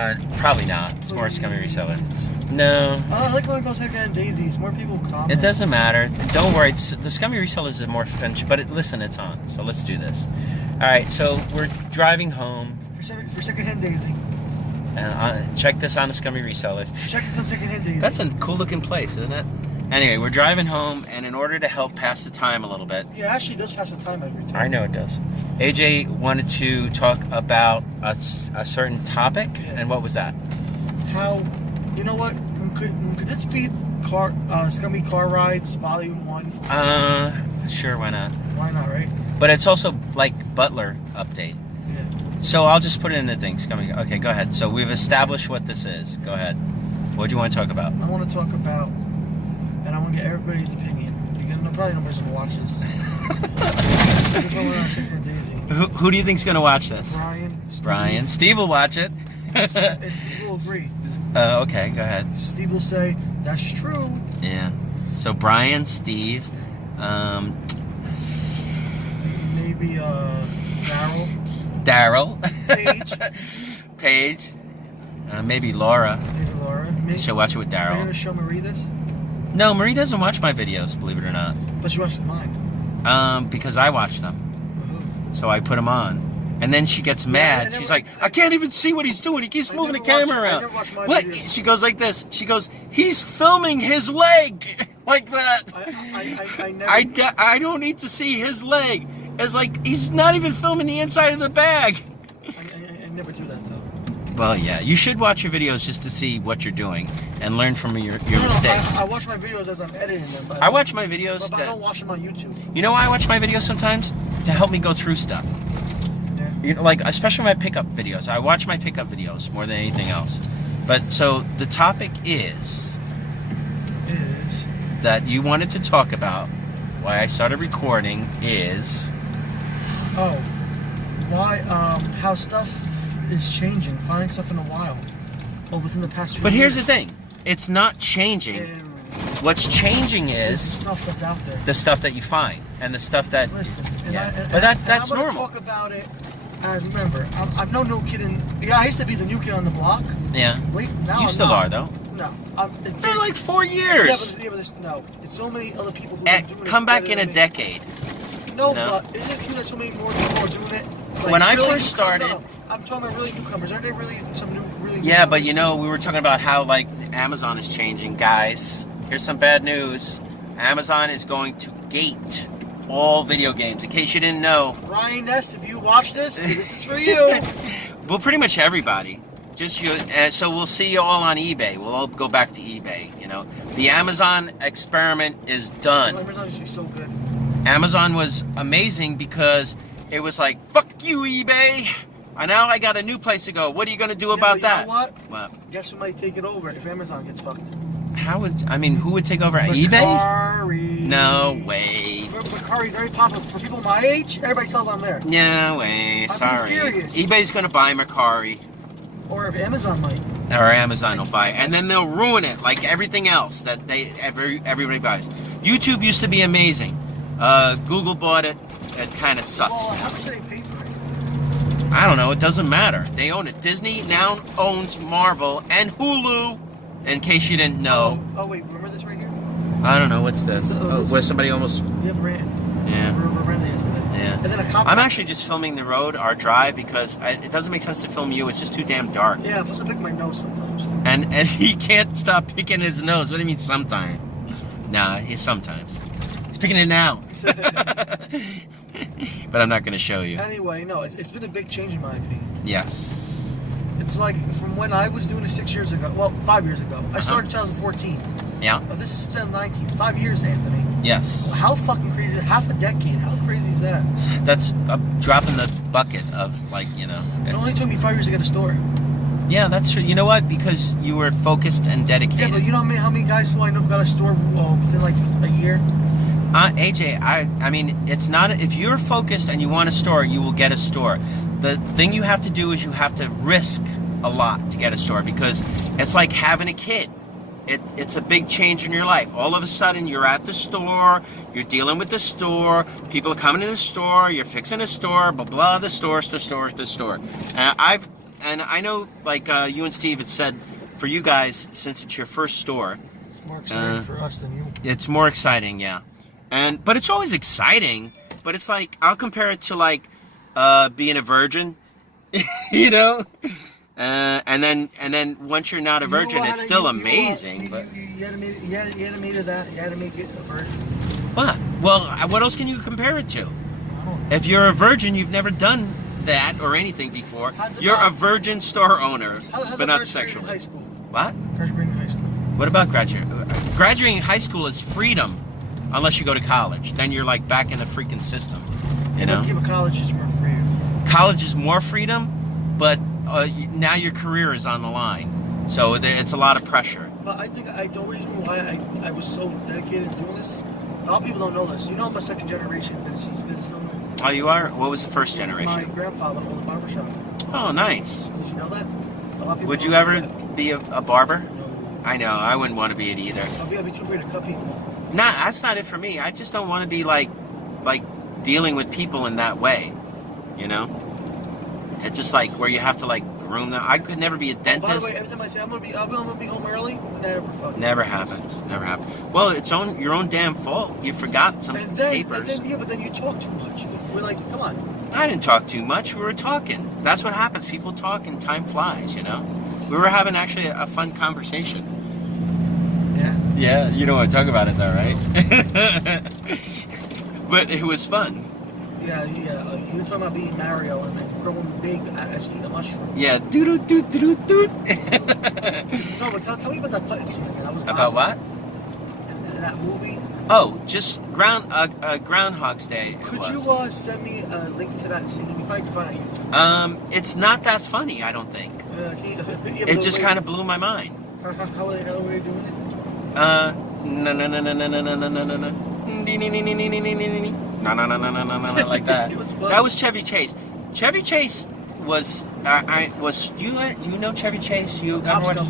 Probably not. It's more Scummy Reseller. No. I like when it goes secondhand daisies. More people comment. It doesn't matter. Don't worry. The Scummy Resellers is more friendship. But listen, it's on. So let's do this. All right. So we're driving home. For secondhand daisy. Check this on the Scummy Resellers. Check this on secondhand daisy. That's a cool looking place, isn't it? Anyway, we're driving home, and in order to help pass the time a little bit... Yeah, it actually does pass the time every time. I know it does. AJ wanted to talk about a certain topic, and what was that? How, you know what, could this be Scummy Car Rides Volume 1? Sure, why not? Why not, right? But it's also like Butler update. Yeah. So I'll just put it in the thing. Scummy. Okay, go ahead. So we've established what this is. Go ahead. What do you want to talk about? I want to talk about... And I want to get everybody's opinion. Because probably nobody's going to watch this. Who do you think's going to watch this? Brian. Steve will watch it. And Steve will agree. Okay, go ahead. Steve will say, that's true. Yeah. So Brian, Steve, maybe Daryll. Paige. Maybe Laura. She'll watch it with Daryl. Are you going to show Marie this? No, Marie doesn't watch my videos, believe it or not. But she watches mine. Because I watch them. So I put them on. And then she gets mad. She's like, I can't even see what he's doing. He keeps moving the camera around. What? She goes like this. She goes, he's filming his leg. Like that. I don't need to see his leg. It's like, he's not even filming the inside of the bag. I never do that, though. Well, yeah, you should watch your videos just to see what you're doing and learn from your mistakes. I watch my videos as I'm editing them. But I watch my videos. But I don't watch them on YouTube. You know why I watch my videos sometimes? To help me go through stuff. Yeah. You know, like especially my pickup videos. I watch my pickup videos more than anything else. But so the topic is that you wanted to talk about. Why I started recording is how stuff is changing, finding stuff in the wild. Well, within the past few But here's years. the thing. It's not changing. What's changing is stuff that's out there. The stuff that you find and the stuff that... Listen, that's I'm normal. Talk about it. Remember, I'm no new kid in... Yeah, I used to be the new kid on the block. Yeah. Wait, now you I'm still not. are, though. No. It's been like 4 years. Yeah, but no. It's so many other people who are doing it. Come back in a decade. No, you know? But isn't it true that so many more people are doing it? Like, when I first started... No, I'm talking about really newcomers. Aren't they really some new... Yeah, but you know, we were talking about how, like, Amazon is changing. Guys, here's some bad news. Amazon is going to gate all video games, in case you didn't know. Ryan Ness, if you watch this, this is for you. Well, pretty much everybody. Just you. So we'll see you all on eBay. We'll all go back to eBay, you know. The Amazon experiment is done. Amazon used to be so good. Amazon was amazing because it was like, fuck you, eBay. And now I got a new place to go. What are you going to do about that? You know what? What? Guess who might take it over if Amazon gets fucked? Who would take over? eBay? No way. Mercari, very popular. For people my age, everybody sells on there. No way. Sorry. I'm serious. eBay's going to buy Mercari. Or if Amazon might. Or Amazon will buy it. And then they'll ruin it like everything else that everybody buys. YouTube used to be amazing. Google bought it. It kind of sucks. Well, how much do they pay for it? I don't know. It doesn't matter. They own it. Disney now owns Marvel and Hulu, in case you didn't know. Oh wait, remember this right here? I don't know. What's this? Where somebody almost... Yeah, Yeah. We ran it yesterday. Yeah. And then I'm actually just filming the road, our drive, because it doesn't make sense to film you. It's just too damn dark. Yeah, I'm supposed to pick my nose sometimes. And he can't stop picking his nose. What do you mean sometimes? Nah, he's sometimes. He's picking it now. But I'm not going to show you. Anyway, no, it's been a big change in my opinion. Yes. It's like from when I was doing it 6 years ago. Well, 5 years ago. I started in 2014. Yeah. Oh, this is 2019. It's 5 years, Anthony. Yes. Well, how fucking crazy? Half a decade. How crazy is that? That's a drop in the bucket of, like, you know. It only took me 5 years to get a store. Yeah, that's true. You know what? Because you were focused and dedicated. Yeah, but you know how many guys who I know got a store within like a year? AJ, I mean, it's not... If you're focused and you want a store, you will get a store. The thing you have to do is you have to risk a lot to get a store, because it's like having a kid. It's a big change in your life. All of a sudden, you're at the store, you're dealing with the store, people are coming to the store, you're fixing the store, blah, blah, the store. and I know, like you and Steve had said, for you guys, since it's your first store, it's more exciting for us than you. It's more exciting, yeah. But it's always exciting. But it's like, I'll compare it to like being a virgin, you know. And then once you're not a virgin, it's still amazing. But you had to make that. You had to make it a virgin. What? Well, what else can you compare it to? If you're a virgin, you've never done that or anything before. You're a virgin store owner, but not sexually. High school? What? Graduating high school. What about graduating? Graduating high school is freedom, unless you go to college. Then you're like back in the freaking system, you know? Yeah, but college is more freedom. College is more freedom, but now your career is on the line. So it's a lot of pressure. But I think the reason why I was so dedicated to doing this, a lot of people don't know this. You know, I'm a second generation business owner. Oh, you are? What was the first generation? My grandfather owned a barber shop. Oh, nice. Did you know that? A lot of people Would you ever that. be a barber? No. I know, I wouldn't want to be it either. I'll be too afraid to cut people. Nah, that's not it for me. I just don't want to be like dealing with people in that way, you know? It's just like where you have to like groom them. I could never be a dentist. By the way, every time I say I'm gonna be home early, never happens. Never happens. Well, it's your own damn fault. You forgot some papers. But then you talk too much. We're like, come on. I didn't talk too much. We were talking. That's what happens. People talk and time flies, you know? We were having actually a fun conversation. Yeah. Yeah, you don't want to talk about it though, right? But it was fun. Yeah. You were talking about being Mario and then growing big as you eat a mushroom. Yeah, doot. No, but tell me about that putting scene again. About what? In that movie. Oh, just Groundhog's Day. Could you send me a link to that scene? You probably can find it on YouTube. It's not that funny, I don't think. It just kind of blew my mind. How were you doing it? No, like that. That was Chevy Chase. Chevy Chase was do you know Chevy Chase? You ever watched?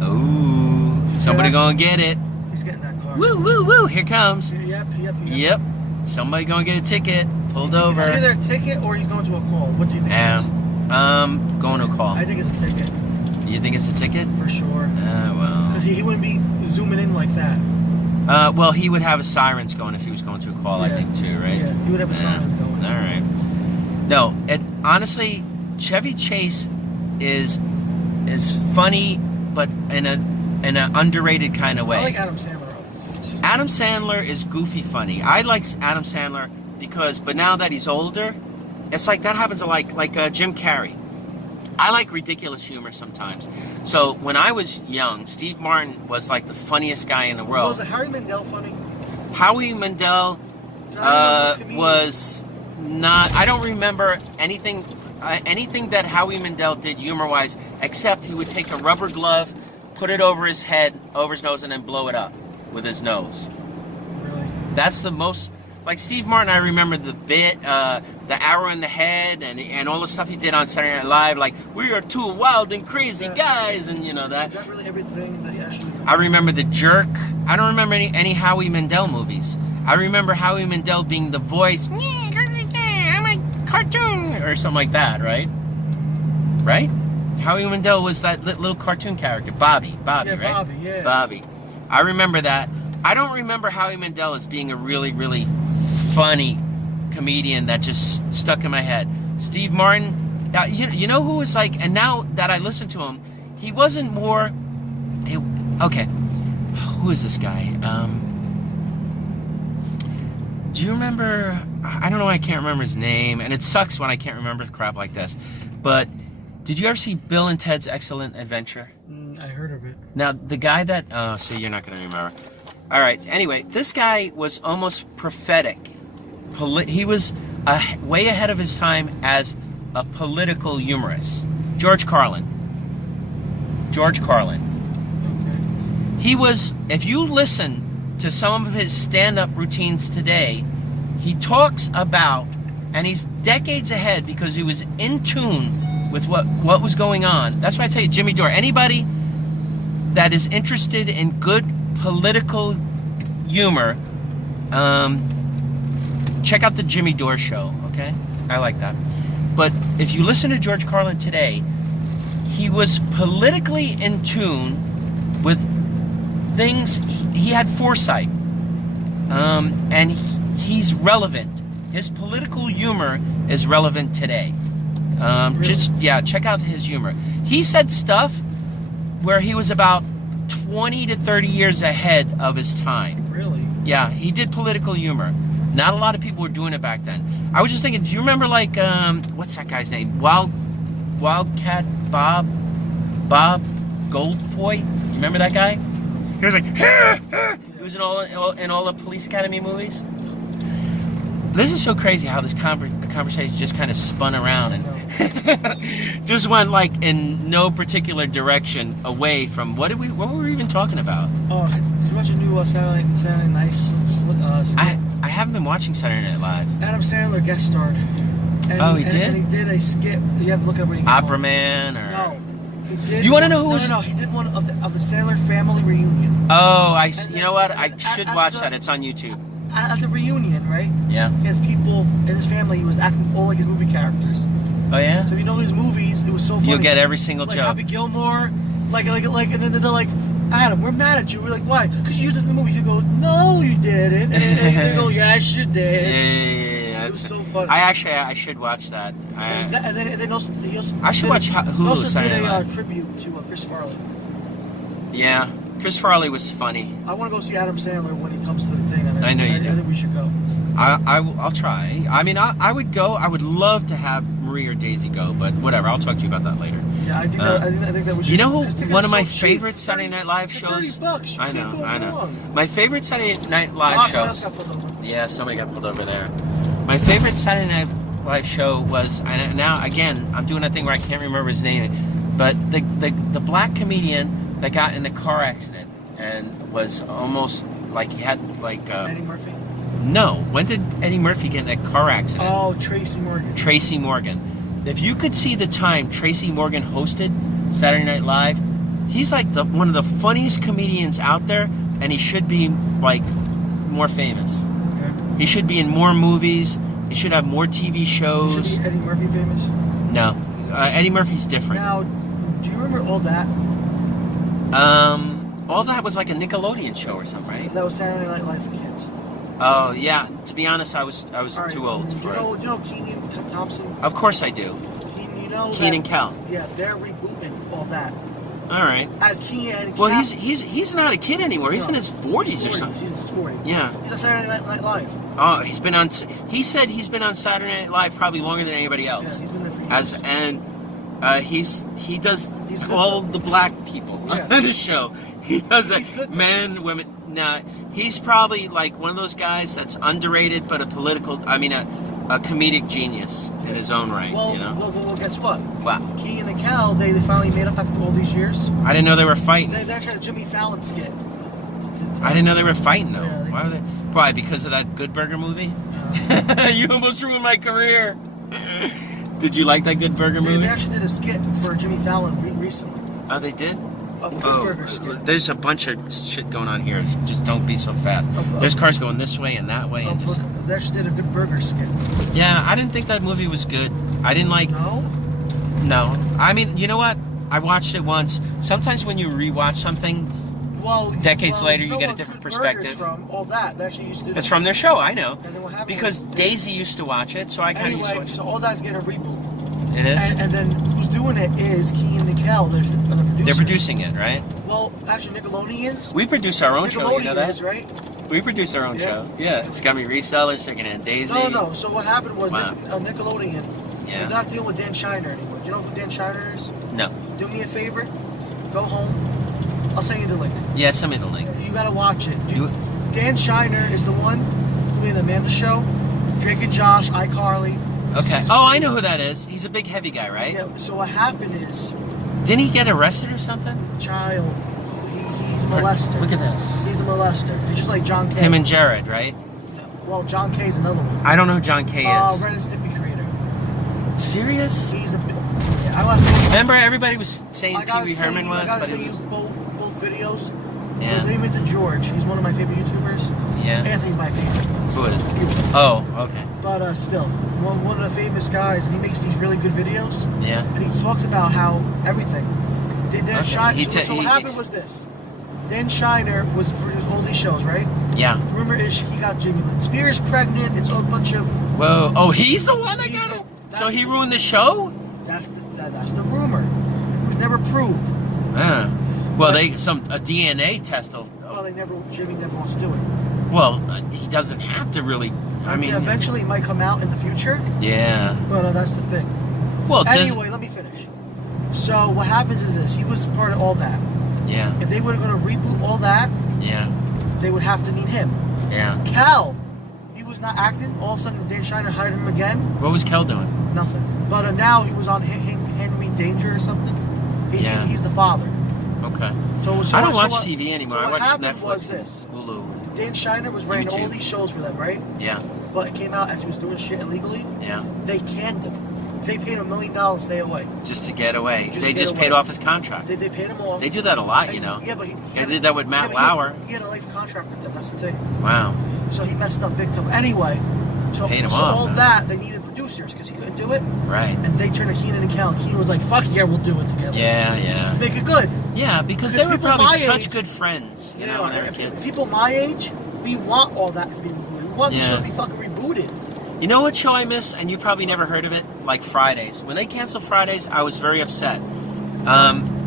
Oh, somebody gonna get it. He's getting that car. Woo! Here comes. Yep. Somebody gonna get a ticket. Pulled over. Either a ticket or he's going to a call. What do you think? Going to a call. I think it's a ticket. You think it's a ticket? For sure. Well. Because he wouldn't be zooming in like that. Well, he would have his sirens going if he was going to a call, I think, too, right? Yeah, he would have a siren going. All right. No, honestly, Chevy Chase is funny, but in an underrated kind of way. I like Adam Sandler. Adam Sandler is goofy funny. I like Adam Sandler but now that he's older, it's like that happens to like Jim Carrey. I like ridiculous humor sometimes. So when I was young, Steve Martin was like the funniest guy in the world. Was Howie Mandel funny? Howie Mandel was not. I don't remember anything that Howie Mandel did humor-wise, except he would take a rubber glove, put it over his head, over his nose, and then blow it up with his nose. Really? That's the most. Like Steve Martin, I remember the bit, the arrow in the head, and all the stuff he did on Saturday Night Live, like, we are two wild and crazy guys, and you know that. Is that really everything that you actually remember? I remember The Jerk. I don't remember any Howie Mandel movies. I remember Howie Mandel being the voice, I'm a cartoon, or something like that, right? Right? Howie Mandel was that little cartoon character, Bobby, yeah, right? Bobby, yeah. Bobby. I remember that. I don't remember Howie Mandel as being a really, really funny comedian that just stuck in my head. Steve Martin, you know who was like, and now that I listen to him, he wasn't more, okay, who is this guy? Do you remember, I don't know, I can't remember his name, and it sucks when I can't remember crap like this, but did you ever see Bill and Ted's Excellent Adventure? I heard of it. Now, the guy that, so you're not going to remember. All right, anyway, this guy was almost prophetic. He was way ahead of his time as a political humorist. George Carlin. Okay. He was, if you listen to some of his stand-up routines today, he talks about, and he's decades ahead because he was in tune with what was going on. That's why I tell you, Jimmy Dore, anybody that is interested in good political humor, check out the Jimmy Dore show, okay? I like that. But if you listen to George Carlin today, he was politically in tune with things. He had foresight, and he's relevant. His political humor is relevant today. Really? Check out his humor. He said stuff where he was about 20 to 30 years ahead of his time. Really? Yeah, he did political humor. Not a lot of people were doing it back then. I was just thinking, do you remember like, what's that guy's name? Wildcat Bob Goldthwait? You remember that guy? He was like, he was in all the Police Academy movies. This is so crazy how this conversation just kind of spun around and just went like in no particular direction away from what were we even talking about? Oh, did you watch a new Saturday Night skit? I haven't been watching Saturday Night Live. Adam Sandler guest starred. And, he did? And he did a skit. You have to look at what he Opera Man or... No. He did You want to know who was... No, he did one of the Sandler family reunion. Oh, you know what? I should watch that. It's on YouTube. At the reunion, right? Yeah. He has people in his family. He was acting all like his movie characters. Oh yeah. So if you know his movies, it was so funny. You'll get every single like joke. Happy Gilmore, and then they're like, Adam, we're mad at you. We're like, why? Because you used this in the movie. You go, no, you didn't. And they go, yes, you did. Yeah. It was so funny. I should watch that. And then also, I should watch Hulu. He also Saturday did a Night. tribute to Chris Farley. Yeah, Chris Farley was funny. I want to go see Adam Sandler when he comes to the thing. I know you do. I think we should go. I'll try. I mean, I would go. I would love to have Marie or Daisy go, but whatever. I'll talk to you about that later. Yeah, I think that we should. You know who? One of my favorite Saturday Night Live shows. $30. I know. My favorite Saturday Night Live show. Yeah, somebody got pulled over there. My favorite Saturday Night Live show was, and now again, I'm doing a thing where I can't remember his name, but the black comedian that got in a car accident and was almost like he had like. Eddie Murphy. No, when did Eddie Murphy get in a car accident? Oh, Tracy Morgan. Tracy Morgan. If you could see the time Tracy Morgan hosted Saturday Night Live, he's like one of the funniest comedians out there, and he should be like more famous. Okay. He should be in more movies. He should have more TV shows. Should be Eddie Murphy famous? No, Eddie Murphy's different. Now, do you remember All That? All That was like a Nickelodeon show or something, right? That was Saturday Night Live for kids. Oh yeah. To be honest, I was Right. too old for it. Do you know Kenan Thompson? Of course I do. Kenan Kel. Yeah, they're rebooting All That. All right. As Kenan. Well, he's not a kid anymore. He's in his 40s or something. He's in his 40s. Yeah. He's on Saturday Night Live. Oh, he said he's been on Saturday Night Live probably longer than anybody else. Yeah, he's been there for years. He does He's good, all though. the black people Yeah. on the show. He does He's good, though. men, women. Now, he's probably like one of those guys that's underrated, but a comedic genius in his own right. Well, you know. well, guess what? Wow. Kenan and Kel, they finally made up after all these years. I didn't know they were fighting. They actually had a Jimmy Fallon skit. I didn't know they were fighting though. Yeah, Why were they? Probably because of that Good Burger movie. You almost ruined my career. Did you like that Good Burger movie? They actually did a skit for Jimmy Fallon recently. Oh, they did? Of the Good Burger skit. There's a bunch of shit going on here. Just don't be so fast. There's cars going this way and that way. And just... They actually did a Good Burger skit. Yeah, I didn't think that movie was good. I didn't like... No? No. I mean, you know what? I watched it once. Sometimes when you rewatch something, decades later, you get a different perspective. From all that. They actually used to do It's from their show, I know. And then what happened Because Daisy used to watch it, so I kind of used to watch it. So all that's getting a reboot. It is? And then who's doing it is Kenan and Kel. They're the producers. They're producing it, right? Well, actually, Nickelodeon. We produce our own show, you know that? Is, right? We produce our own show. Yeah, Scummy Resellers, Secondhand Daisy. No. So what happened was Nickelodeon. Yeah. They're not dealing with Dan Shiner anymore. Do you know who Dan Shiner is? No. Do me a favor. Go home. I'll send you the link. Yeah, send me the link. You gotta watch it. Dan Shiner is the one who made the Amanda Show, Drake and Josh, iCarly. Okay. Oh, I know who that is. He's a big heavy guy, right? Yeah. So what happened is, didn't he get arrested or something? Child. He's a molester. Look at this. He's a molester. He's just like John Kay. Him and Jared, right? Well, John Kay's another one. I don't know who John Kay is. Ren and Stimpy creator. Serious? He's a bit. Yeah, I want to say. Remember, everybody was saying Pee Wee Herman was, I gotta but say it was both videos. Yeah. Name it to George. He's one of my favorite YouTubers. Yeah. Anthony's my favorite. Who is? He was. Oh, okay. But still, one of the famous guys, and he makes these really good videos. Yeah. And he talks about how everything. Dan Shiner. So what happened makes... was this. Dan Shiner was produced all these shows, right? Yeah. Rumor is he got Jamie Lynn Spears pregnant. It's a bunch of. Whoa! Oh, he's the one that got it. So he ruined the show. That's the rumor. It was never proved. Yeah. Well, a DNA test. Well, Jimmy never wants to do it. Well, he doesn't have to really. I mean, eventually it might come out in the future. Yeah. But that's the thing. Well, anyway, let me finish. So what happens is this: he was part of all that. Yeah. If they were going to reboot all that, yeah, they would have to need him. Yeah. Cal, he was not acting. All of a sudden, Dan Shiner hired him again. What was Cal doing? Nothing. But now he was on Hand Me Danger or something. He's the father. Okay. So I don't watch TV anymore. So I watch what Netflix. Was this? Hulu. Dan Shiner was writing all these shows for them, right? Yeah. But it came out as he was doing shit illegally. Yeah. They canned him. They paid him $1 million to stay away. Just to get away. They just paid off his contract. They paid him off. They do that a lot, you know. Yeah, but they did that with Matt Lauer. He had a life contract with them. That's the thing. Wow. So he messed up big time. Anyway, so all that they needed producers because he couldn't do it. Right. And they turned to Keenan and Kel. And Keenan was like, "Fuck yeah, we'll do it together." Yeah, yeah. To make it good. Yeah, because they were probably such good friends. You know, when they were kids. People my age, we want all that to be rebooted. We want the show to be fucking rebooted. You know what show I miss, and you probably never heard of it? Like Fridays. When they canceled Fridays, I was very upset.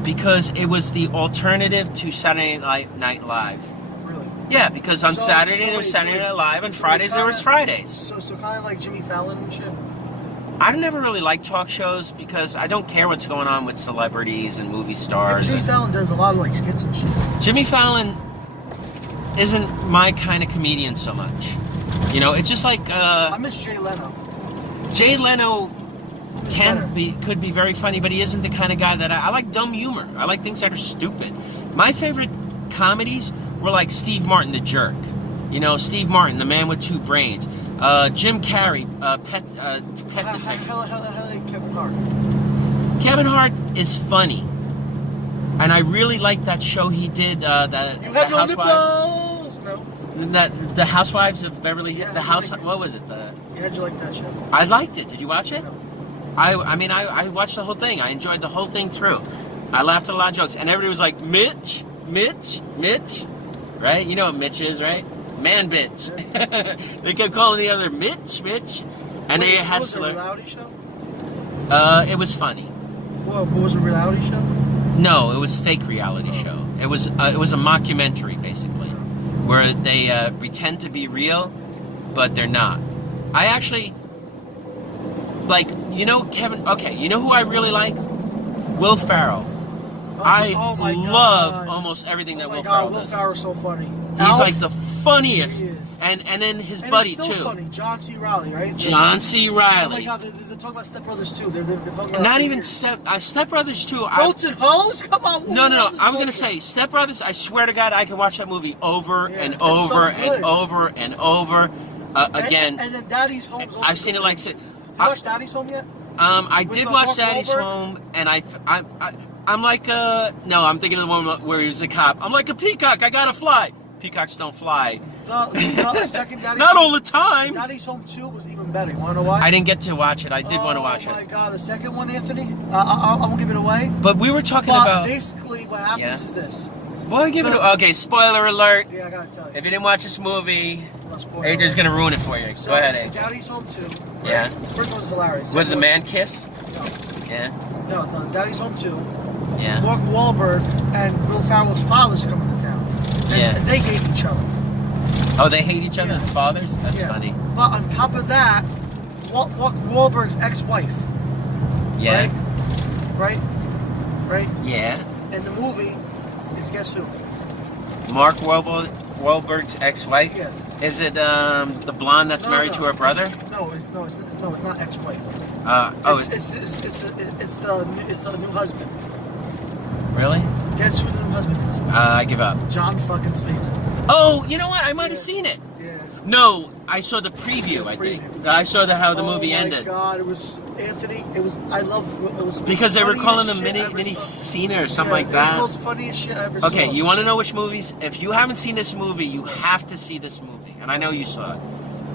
Because it was the alternative to Saturday Night Live. Really? Yeah, because on Saturday there was Saturday Night Live, and Fridays there was Fridays. So kind of like Jimmy Fallon and shit? I never really liked talk shows because I don't care what's going on with celebrities and movie stars. Jimmy Fallon does a lot of like skits and shit. Jimmy Fallon isn't my kind of comedian so much. You know, it's just like I miss Jay Leno. Jay Leno could be very funny, but he isn't the kind of guy that I like dumb humor. I like things that are stupid. My favorite comedies were like Steve Martin the Jerk. You know, Steve Martin, the man with two brains. Jim Carrey, Pet Detective. Kevin Hart. Kevin Hart is funny. And I really like that show he did, the Housewives. The Housewives of Beverly Hills. What was it? How'd you like that show? I liked it. Did you watch it? No. I watched the whole thing. I enjoyed the whole thing through. I laughed at a lot of jokes, and everybody was like, Mitch, right? You know what Mitch is, right? Man, bitch. Yeah. They kept calling each other Mitch, and they had was it a reality show? It was funny. What was a reality show? No, it was fake reality show. It was a mockumentary basically, where they pretend to be real, but they're not. I actually like, you know, Kevin. Okay, you know who I really like? Will Ferrell. I love almost everything that Will Ferrell does. Will Ferrell's so funny. He's like the funniest. He is. And then his buddy it's still too. Funny. John C. Reilly, right? John C. Reilly. Oh my God, they're talking about Step Brothers too. They're talking about not even Step Brothers too. Bolton Hose? Come on. No. I'm gonna say Step Brothers. I swear to God, I could watch that movie over and over and over and over again. And then Daddy's Home. I've seen it like. Have you watched Daddy's Home yet? I did watch Daddy's Home, and I'm like no, I'm thinking of the one where he was a cop. I'm like a peacock. I gotta fly. Peacocks don't fly. The second Daddy's Not Home, all the time. Daddy's Home 2 was even better. You wanna know why? I didn't get to watch it. I did want to watch it. Oh my God, the second one, Anthony. I won't give it away. But we were talking about. Basically, what happens is this. Well, okay, spoiler alert. Yeah, I gotta tell you. If you didn't watch this movie, Adrian's gonna ruin it for you. So, go ahead, Adrian. Daddy's Home 2. Right? Yeah. The first one was hilarious. What did the man kiss? No. Yeah. No, Daddy's Home 2. Yeah. Mark Wahlberg and Will Ferrell's father's coming to town. And they hate each other. Oh, they hate each other, the fathers? That's funny. But on top of that, Mark Wahlberg's ex-wife. Yeah. Right? Yeah. And the movie is, guess who? Mark Wahlberg's ex-wife? Yeah. Is it the blonde that's married to her brother? No, it's not ex-wife. It's the new husband. Really? Guess who the new husband is? I give up. John fucking Cena. Oh, you know what? I might have seen it. Yeah. No, I saw the preview. I think I saw how the movie ended. Oh my God! It was Anthony. It was. I love. It was because they were calling him mini Cena or something like that. It was the most funniest shit I ever saw. Okay, you want to know which movies? If you haven't seen this movie, you have to see this movie, and I know you saw it.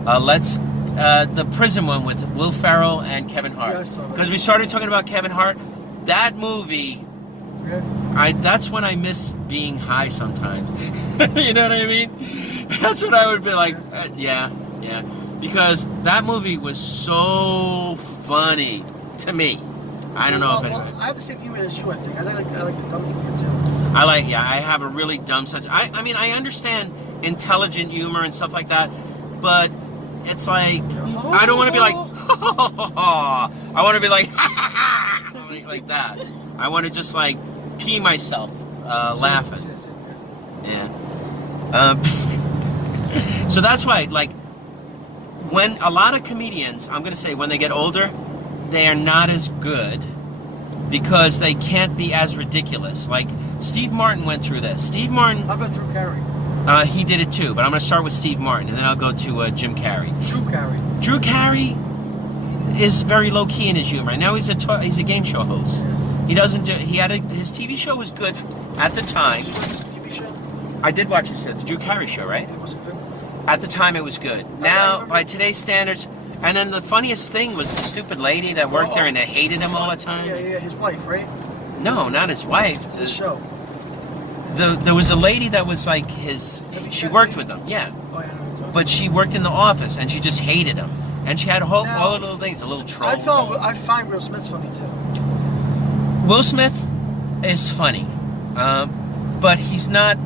The prison one with Will Ferrell and Kevin Hart. Because we started talking about Kevin Hart. That movie. Yeah. That's when I miss being high sometimes. You know what I mean? That's what I would be like. Yeah. Because that movie was so funny to me. I don't know if anyone. I have the same humor as you. I think I like the dumb humor too. I have a really dumb sense. I mean, I understand intelligent humor and stuff like that, but it's like I don't want to be like. I want to be like like that. I want to just like pee myself laughing. Yeah. So that's why, like, when a lot of comedians, I'm gonna say, when they get older, they are not as good because they can't be as ridiculous. Like Steve Martin went through this. Steve Martin. How about Drew Carey? He did it too, but I'm gonna start with Steve Martin, and then I'll go to Jim Carrey. Drew Carey is very low key in his humor. Right now he's a game show host. He doesn't do. His TV show was good at the time. Did you watch his TV show? I did watch the Drew Carey show, right? It was good. At the time, it was good. Now, by today's standards, and then the funniest thing was the stupid lady that worked there and that hated him all the time. Yeah, his wife, right? No, not his wife. The show. There was a lady that was like his. She worked with him, yeah. Oh, yeah, no, but she worked in the office, and she just hated him. And she had all the little things, a little troll. I find Will Smith funny too. Will Smith is funny, but he's not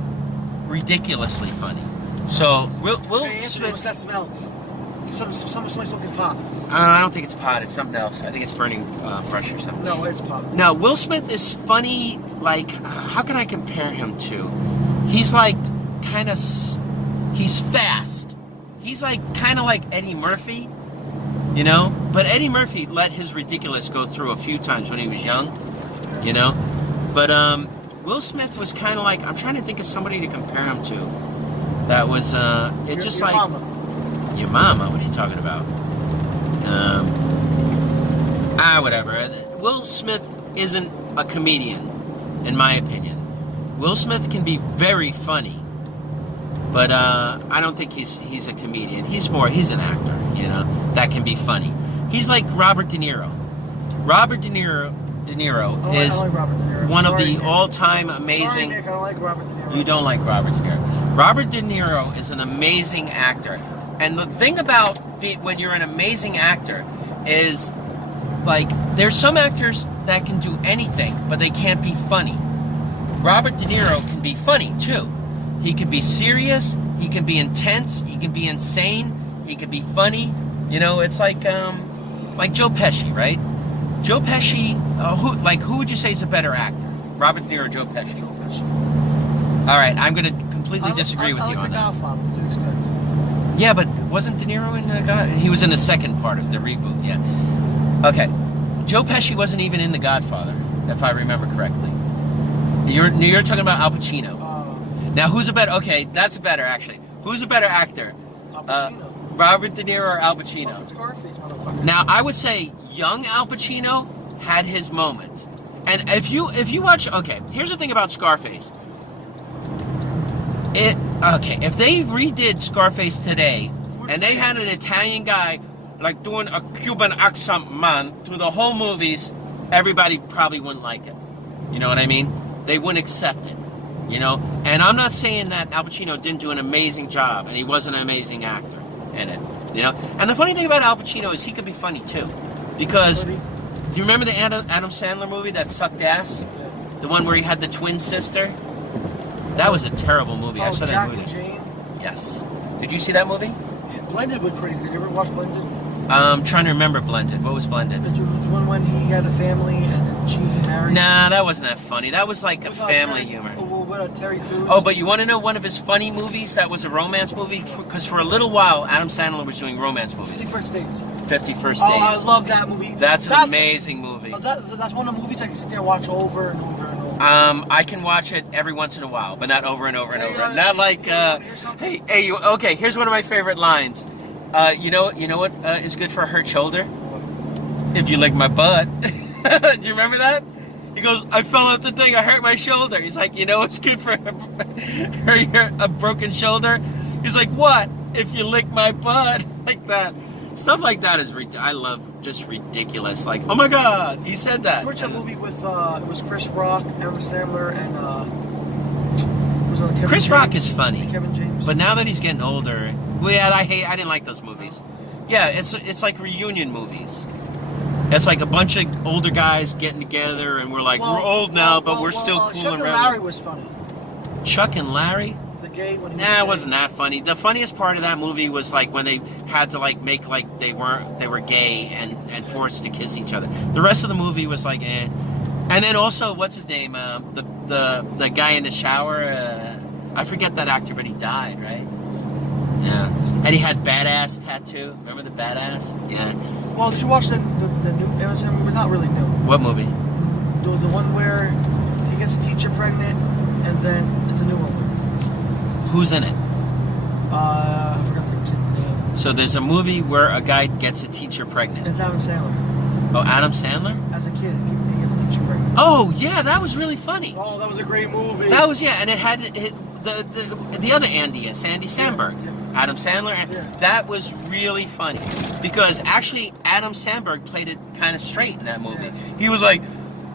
ridiculously funny. So Will Smith. What's that smell? Somebody smoking pot. I don't think it's pot. It's something else. I think it's burning brush or something. No, it's pot. No, Will Smith is funny. Like, how can I compare him to? He's like kind of. He's fast. He's like kind of like Eddie Murphy, you know. But Eddie Murphy let his ridiculous go through a few times when he was young, you know. But Will Smith was kind of like, I'm trying to think of somebody to compare him to. That was your mama. Your mama. What are you talking about? Whatever. Will Smith isn't a comedian, in my opinion. Will Smith can be very funny, but I don't think he's a comedian. He's an actor, you know, that can be funny. He's like Robert De Niro. Robert De Niro is I like Robert De Niro. one of the all-time amazing. Sorry, Nick, I don't like Robert De Niro. You don't like Robert De Niro. Robert De Niro is an amazing actor, and the thing about when you're an amazing actor is, like, there's some actors that can do anything, but they can't be funny. Robert De Niro can be funny too. He can be serious. He can be intense. He can be insane. He can be funny. You know, it's like Joe Pesci, right? Joe Pesci. Who would you say is a better actor, Robert De Niro or Joe Pesci? Joe Pesci. All right, I'm going to completely disagree with you on that. I like The Godfather. What do you expect? Yeah, but wasn't De Niro in The Godfather? He was in the second part of the reboot. Yeah. Okay. Joe Pesci wasn't even in The Godfather, if I remember correctly. You're talking about Al Pacino. Now, who's a better? Okay, that's better actually. Who's a better actor? Al Pacino. Robert De Niro or Al Pacino? Scarface, motherfucker. Now, I would say young Al Pacino had his moments. And if you watch, okay, here's the thing about Scarface. If they redid Scarface today, and they had an Italian guy like doing a Cuban accent man through the whole movies, everybody probably wouldn't like it. You know what I mean? They wouldn't accept it. You know? And I'm not saying that Al Pacino didn't do an amazing job, and he was an amazing actor in it. You know? And the funny thing about Al Pacino is he could be funny too. Because, do you remember the Adam Sandler movie that sucked ass? The one where he had the twin sister? That was a terrible movie. I saw that movie. Jack and Jane? Yes. Did you see that movie? Blended was pretty good. Did you ever watch Blended? I'm trying to remember Blended. What was Blended? The one when he had a family and she married. Nah, that wasn't that funny. That was like a family humor. What, Terry Crews? Oh, but you want to know one of his funny movies that was a romance movie? Because for a little while, Adam Sandler was doing romance movies. 51st Dates. 51st Dates. Oh, I love that movie. That's an amazing movie. That's one of the movies I can sit there and watch over and over and over. I can watch it every once in a while, but not over and over and over. Not like, okay, here's one of my favorite lines. You know what is good for a hurt shoulder? If you lick my butt. Do you remember that? He goes, I fell off the thing, I hurt my shoulder. He's like, you know what's good for a broken shoulder? He's like, what? If you lick my butt. Like that. Stuff like that is, I love just ridiculous. Like, oh my God, he said that. I watched a movie with, it was Chris Rock, Adam Sandler, and, Kevin Chris James. Rock is funny. Kevin James. But now that he's getting older, well, yeah, I didn't like those movies. Yeah, it's like reunion movies. It's like a bunch of older guys getting together, and we're like, we're old now, but we're still cool Chuck and and relevant. Larry was funny. Chuck and Larry? The gay one. Nah, it wasn't that funny. The funniest part of that movie was like when they had to like make like they were gay and forced to kiss each other. The rest of the movie was like, eh. And then also, what's his name? The guy in the shower. I forget that actor, but he died, right? Yeah. And he had badass tattoo. Remember the badass? Yeah. Well, did you watch the new Amazon movie? It's not really new. What movie? The one where he gets a teacher pregnant, and then it's a new one. Who's in it? I forgot the name. So there's a movie where a guy gets a teacher pregnant. It's Adam Sandler. Oh, Adam Sandler? As a kid, he gets a teacher pregnant. Oh, yeah, that was really funny. Oh, that was a great movie. That was, yeah, and it had the other Andy, Andy Samberg. Yeah. Adam Sandler. Yeah. That was really funny because actually Adam Sandberg played it kind of straight in that movie. Yeah. He was like,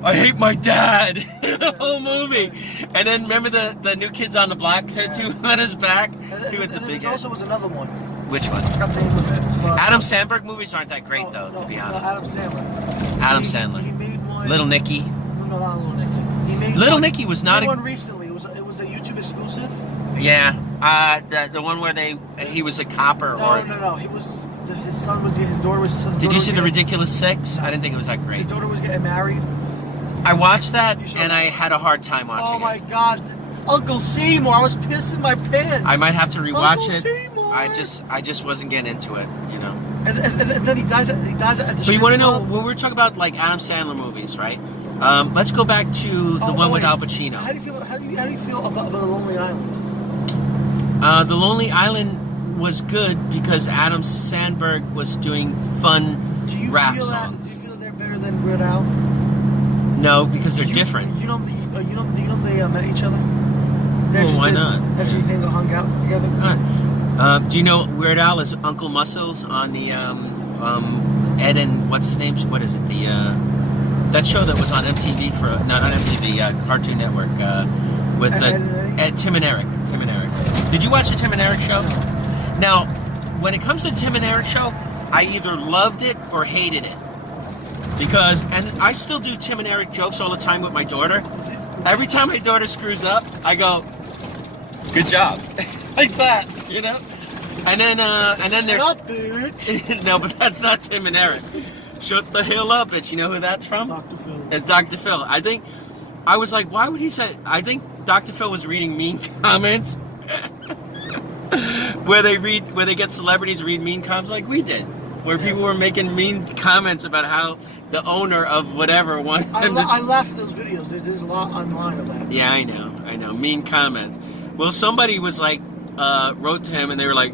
I hate my dad, the whole movie. And then remember the New Kids on the Block tattoo on his back? He with the big There head. also was another one. Which one? I forgot the name of it. But Adam Sandberg movies aren't that great though, to be honest. Adam Sandler. Adam Sandler. He made one. Little Nicky. No, not Little Nicky. He made Little one, Nicky was not he a... made one recently. It was a YouTube exclusive. Yeah, the one where he was a copper No. His son was, his daughter was. Did you see The Ridiculous Six? I didn't think it was that His great. daughter was getting married. I watched that You saw and that? I had a hard time watching Oh my it. God, Uncle Seymour! I was pissing my pants. I might have to rewatch Uncle it. Seymour! I just wasn't getting into it, you know. And then he dies at the. But you want to know club. when we're talking about like Adam Sandler movies, right? Let's go back to the one with wait. Al Pacino. How do you feel? How do you feel about The Lonely Island? The Lonely Island was good because Adam Sandberg was doing fun rap songs. Do you feel they're better than Weird Al? No, because they're different. You know they met each other. Well, why not? Actually, hung out together. Do you know Weird Al is Uncle Muscles on the Ed and what's his name? What is it? That show that was on MTV not MTV, Cartoon Network with Tim and Eric. Tim and Eric. Did you watch the Tim and Eric show? No. Now, when it comes to the Tim and Eric show, I either loved it or hated it. And I still do Tim and Eric jokes all the time with my daughter. Every time my daughter screws up, I go, good job. Like that, you know? And then there's... Shut up, bitch. No, but that's not Tim and Eric. Shut the hell up, bitch. You know who that's from? Dr. Phil. It's Dr. Phil. I was like, why would he say... I think Dr. Phil was reading mean comments. where they get celebrities read mean comments like we did. Where people were making mean comments about how the owner of whatever wanted them to... I laugh at those videos. There's a lot online of that. Yeah, I know. Mean comments. Well, somebody was like, wrote to him and they were like,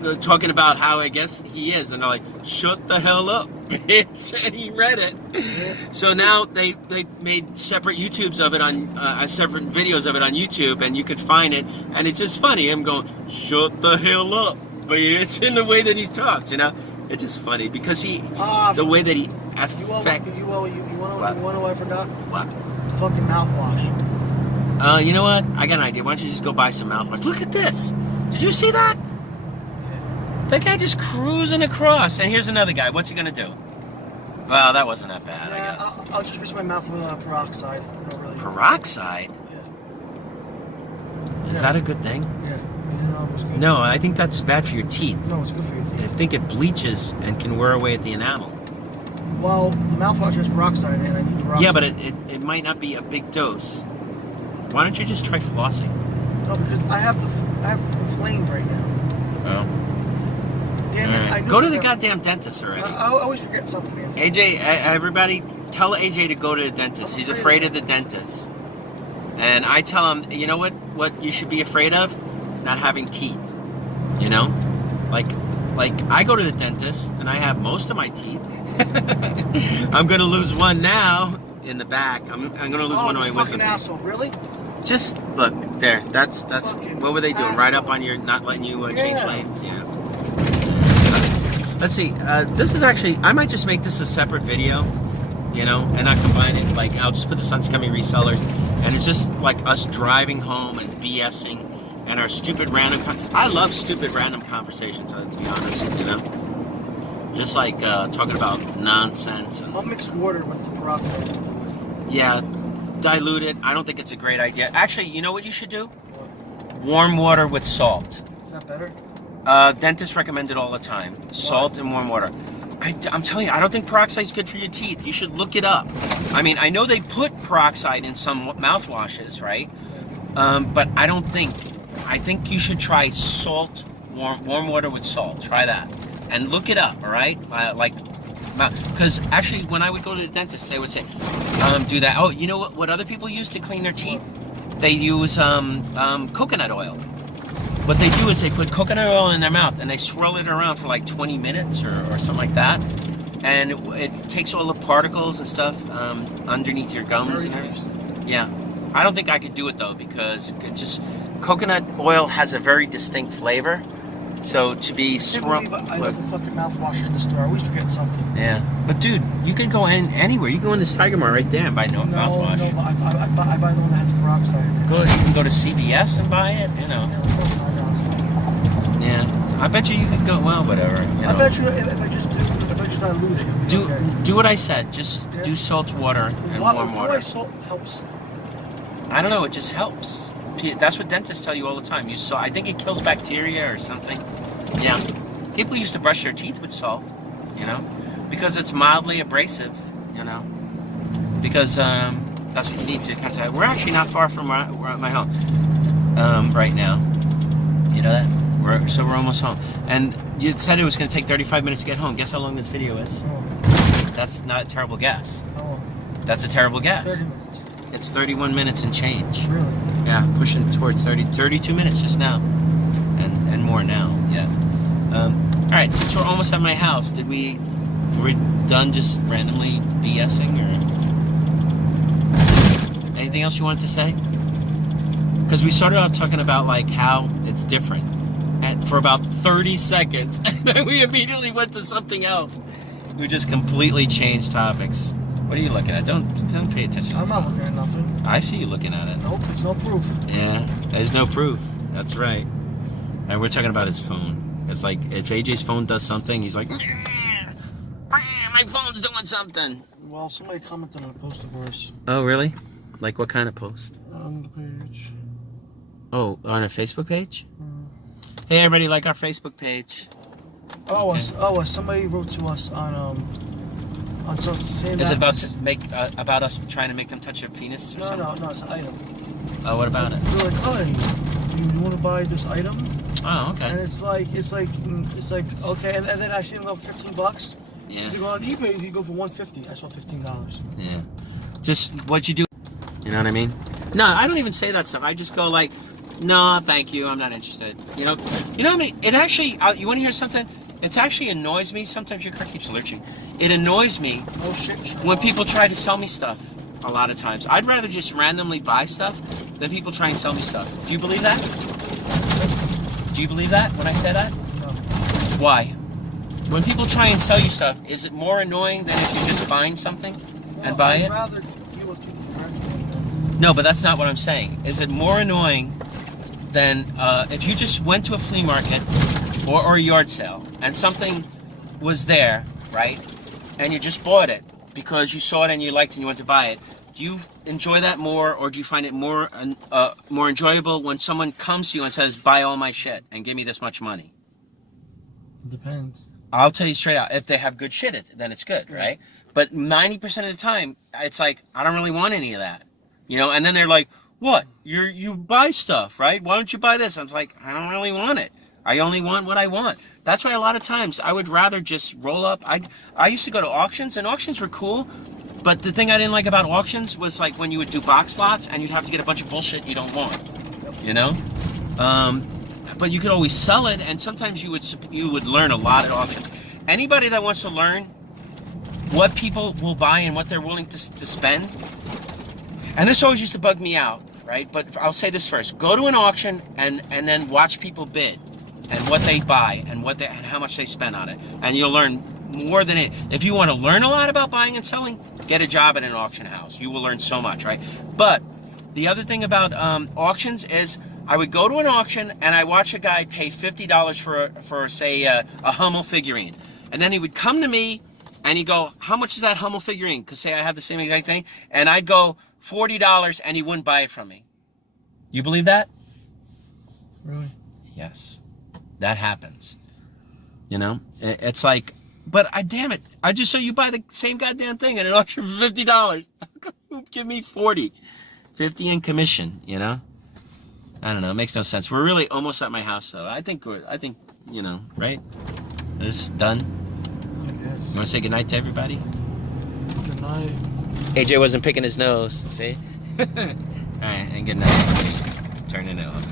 they're talking about how I guess he is. And they're like, shut the hell up, bitch. And he read it. Yeah. So now they made separate YouTubes of it separate videos of it on YouTube and you could find it. And it's just funny. Him going, shut the hell up. But it's in the way that he talks, you know? It's just funny because the way that he affects... You want to know what I forgot? What? Fucking mouthwash. You know what? I got an idea. Why don't you just go buy some mouthwash? Look at this. Did you see that? Yeah. That guy just cruising across. And here's another guy. What's he going to do? Well, that wasn't that bad, I guess. I'll just rinse my mouth with peroxide. No, really. Peroxide? Yeah. Is that a good thing? Yeah. It's good. No, I think that's bad for your teeth. No, it's good for your I teeth. think it bleaches and can wear away at the enamel. Well, the mouthwash has peroxide in it, and I need peroxide. Yeah, but it might not be a big dose. Why don't you just try flossing? No, because I have inflamed right now. Oh. Damn it! I Go to the goddamn dentist already. I always forget something. Anthony. AJ, everybody, tell AJ to go to the dentist. He's afraid of the dentist. And I tell him, you know what you should be afraid of? Not having teeth. You know? Like, like, I go to the dentist and I have most of my teeth. I'm gonna lose one now in the back. I'm gonna lose one of my wisdom teeth. Asshole, really? Just look there. That's what were they doing? Asshole. Right up on your, not letting you change lanes. Yeah. So, let's see. This is actually, I might just make this a separate video, you know, and not combine it. Like, I'll just put this on Scummy Resellers, and it's just like us driving home and BSing and our stupid random. I love stupid random conversations, to be honest. You know, just like talking about nonsense. And I'll mix water with the peroxide. yeah, dilute it. I don't think it's a great idea. Actually, you know what you should do? Warm water with salt. Is that better? Dentists recommend it all the time. Salt and warm water. I'm telling you, I don't think peroxide is good for your teeth. You should look it up. I mean, I know they put peroxide in some mouthwashes, right? But I don't think. I think you should try salt, warm water with salt. Try that, and look it up. All right, because actually, when I would go to the dentist, they would say, do that. Oh, you know what other people use to clean their teeth? They use coconut oil. What they do is they put coconut oil in their mouth and they swirl it around for like 20 minutes or something like that. And it takes all the particles and stuff underneath your gums and everything. Yeah. I don't think I could do it though, because coconut oil has a very distinct flavor. So to be swirled. I love the fucking mouthwash in the store. I always forget something. Yeah. But dude, you can go anywhere. You can go in this Tiger Mart right there and buy mouthwash. No, I buy the one that has peroxide. Good. You can go to CVS and buy it, you know. Yeah. I bet you could go, well, whatever. You know. I bet you if I just dilute it. Do what I said. Just do salt water and warm water. Why salt helps? I don't know. It just helps. That's what dentists tell you all the time. I think it kills bacteria or something. Yeah. People used to brush their teeth with salt, you know, because it's mildly abrasive, you know, because that's what you need to kind of. We're actually not far from my home right now. You know that? We're almost home. And you said it was going to take 35 minutes to get home. Guess how long this video is? Oh. That's not a terrible guess. Oh. That's a terrible guess. 30 minutes. It's 31 minutes and change. Really? Yeah, pushing towards 32 minutes just now. And more now, yeah. Alright, since we're almost at my house, were we done just randomly BSing or anything else you wanted to say? Because we started off talking about like how it's different for about 30 seconds, and then we immediately went to something else. We just completely changed topics. What are you looking at? Don't pay attention. I'm not looking at nothing. I see you looking at it. Nope, there's no proof. Yeah, there's no proof. That's right. And we're talking about his phone. It's like if AJ's phone does something, he's like, my phone's doing something. Well, somebody commented on a post of ours. Oh, really? Like what kind of post? On the page. Oh, on a Facebook page? Hey, everybody, like our Facebook page. Oh, Okay. Somebody wrote to us on something saying Is that. it about to make about us trying to make them touch your penis or something? No, it's an item. Oh, what about it? They're like, oh, do you want to buy this item? Oh, okay. And it's like okay, and then I see them go for $15. Yeah. If you go on eBay, you go for $150. I saw $15. Yeah. Just what you do. You know what I mean? No, I don't even say that stuff. I just go like, no, thank you. I'm not interested. You know how many? It actually. You want to hear something? It actually annoys me. Sometimes your car keeps lurching. It annoys me when people try to sell me stuff. A lot of times, I'd rather just randomly buy stuff than people try and sell me stuff. Do you believe that? Do you believe that when I say that? No. Why? When people try and sell you stuff, is it more annoying than if you just find something and buy it? I'd rather deal with people directly. No, but that's not what I'm saying. Is it more annoying than if you just went to a flea market or a yard sale and something was there, right? And you just bought it because you saw it and you liked it and you went to buy it. Do you enjoy that more, or do you find it more enjoyable when someone comes to you and says, buy all my shit and give me this much money? It depends. I'll tell you straight out, if they have good shit, then it's good, right? But 90% of the time, it's like, I don't really want any of that. You know, and then they're like, what? You buy stuff, right? Why don't you buy this? I was like, I don't really want it. I only want what I want. That's why a lot of times I would rather just roll up. I used to go to auctions, and auctions were cool. But the thing I didn't like about auctions was like when you would do box lots and you'd have to get a bunch of bullshit you don't want, you know? but you could always sell it, and sometimes you would learn a lot at auctions. Anybody that wants to learn what people will buy and what they're willing to spend, and this always used to bug me out, right? But I'll say this first: go to an auction and then watch people bid and what they buy and and how much they spend on it, and you'll learn more than it. If you want to learn a lot about buying and selling, get a job at an auction house. You will learn so much, right? But the other thing about auctions is I would go to an auction and I watch a guy pay $50 for say a Hummel figurine, and then he would come to me and he'd go, how much is that Hummel figurine? Because say I have the same exact thing, and I'd go $40 and he wouldn't buy it from me. You believe that? Really? Yes, that happens. You know, it's like, but damn it, I just saw you buy the same goddamn thing at an auction for $50. Give me 40, 50 in commission. You know, I don't know. It makes no sense. We're really almost at my house, though. I think you know, right? It's done. I guess. You want to say goodnight to everybody? Good night. AJ wasn't picking his nose. See? All right, and good night. Turning it off.